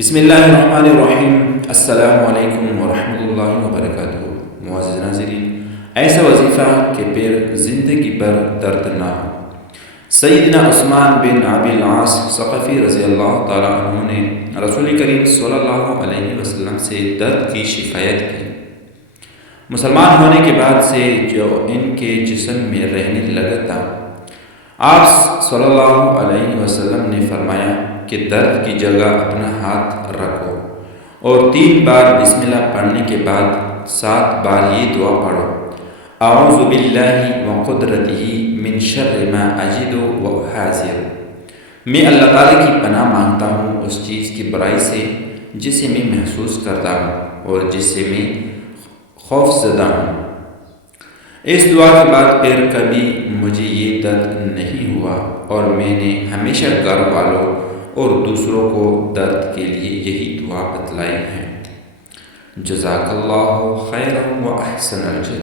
بسم اللہ الرحمن الرحیم۔ السلام علیکم ورحمۃ اللہ وبرکاتہ۔ معزز ناظرین، ایسا وظیفہ کہ پھر زندگی بھر درد نہ ہو۔ سیدنا عثمان بن ابی العاص ثقفی رضی اللہ تعالیٰ عنہ نے رسول کریم صلی اللہ علیہ وسلم سے درد کی شکایت کی۔ مسلمان ہونے کے بعد سے جو ان کے جسم میں رہنے لگا تھا، آپ صلی اللہ علیہ وسلم نے فرمایا کہ درد کی جگہ اپنا ہاتھ رکھو اور 3 بار بسم اللہ پڑھنے کے بعد 7 بار یہ دعا پڑھو: اعوذ باللہ وقدرتہ من شر ما اجد واحاذر۔ میں اللہ تعالیٰ کی پناہ مانگتا ہوں اس چیز کی برائی سے جسے میں محسوس کرتا ہوں اور جس سے میں خوف زدہ ہوں۔ اس دعا کے بعد پھر کبھی مجھے یہ درد نہیں ہوا اور میں نے ہمیشہ گھر والوں اور دوسروں کو درد کے لیے یہی دعا بتلائی ہے۔ جزاک اللہ خیرا و احسن الجزاء۔